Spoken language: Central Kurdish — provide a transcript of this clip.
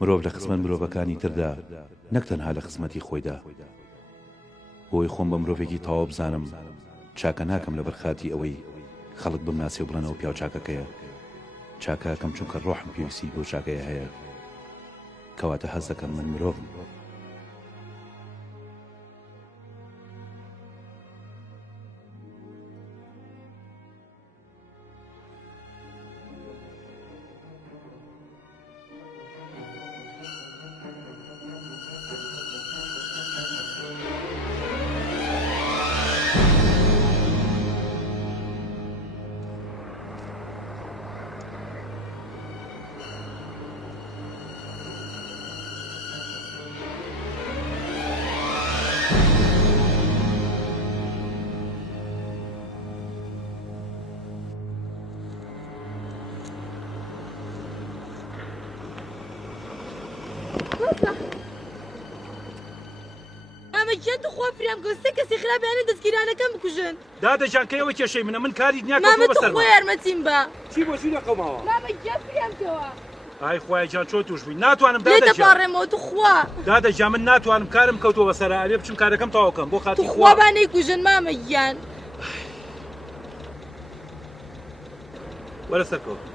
مرۆڤ لە خزمەت مرۆڤەکانی تردا نەک تەنها لە خزمەتی خۆیدا. بۆی خۆم بە مرۆڤێکی تەواو بزانم چاکە ناکەم لە بەرخاتی ئەوەی خەڵک بمناسێ و بڵێنەوە پیاو چاکەکەیە. چاکەکەم چونکە ڕۆحم پێویستی بۆ چاکەیە هەیە، کەواتە هەز دەکەم من مرۆڤم. ئەمەگیان تو خوا فرام کە سێ کەسی خراپیانە دەستگیرانەکەم بکوژن. دادەجان کە ئەوە کێشەی منە، من کاری دنیا مامە کردووە تو بەسەرم. خۆ یارمەتیم بە. چی بۆچی نەقەمەوە؟ مامەگیان فریامکەوە. ئای خوایەجان چۆ توش بووی؟ ناتوانم لێ دادەجان. دەپاڕێمەوە تو خوا. دادەجان من ناتوانم کارم کەوتووە بەسەرا، ئەبێ بچم کارەکەم تەواو بکەم بۆ خاتی تو خوا. خوا با نەیکوژن مامەگیان. وەرە سەرکەوت.